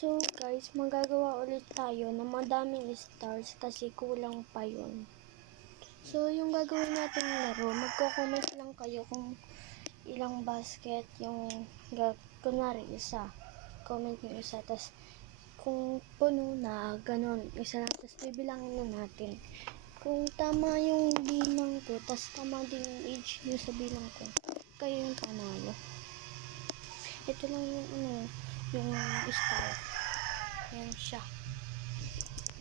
So guys, magagawa ulit tayo ng madaming stars kasi kulang pa yun. So yung gagawin natin laro, magko-comment lang kayo kung ilang basket yung kunwari isa. Comment yung isa, tas kung puno na, ganun, isa na, tas bibilangin na natin. Kung tama yung bilang ko, tas tama din yung age nyo sa bilang ko, kayo yung panalo. Ito lang yung star. Ayan siya.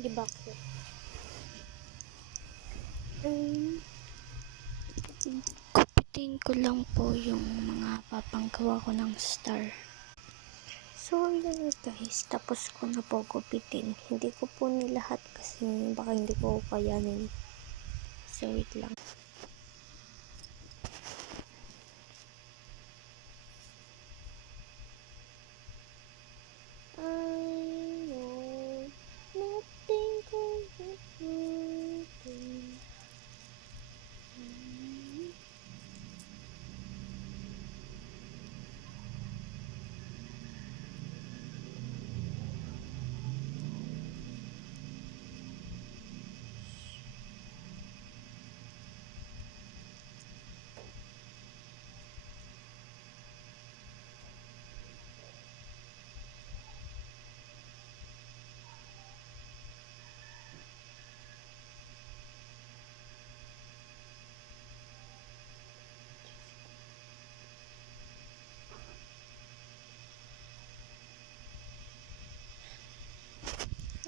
Diba ko? Kupitin ko lang po yung mga papanggawa ko ng star. So, yun guys. Tapos ko na po kupitin. Hindi ko po nilahat kasi baka hindi ko kayanin. So, wait lang.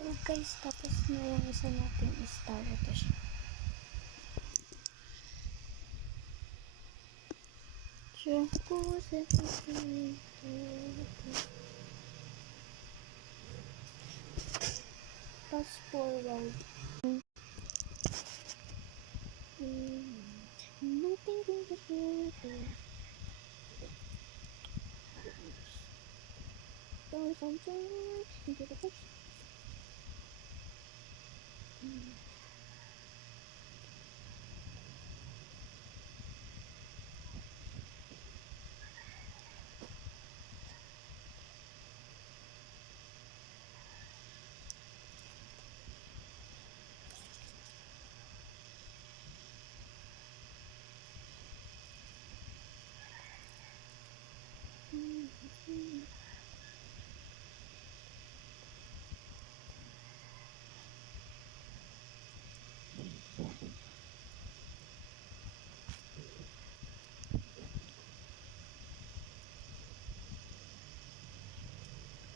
So guys, tapos na yung isa nating star. Ito siya. Fast forward. Nothing can be better. Don't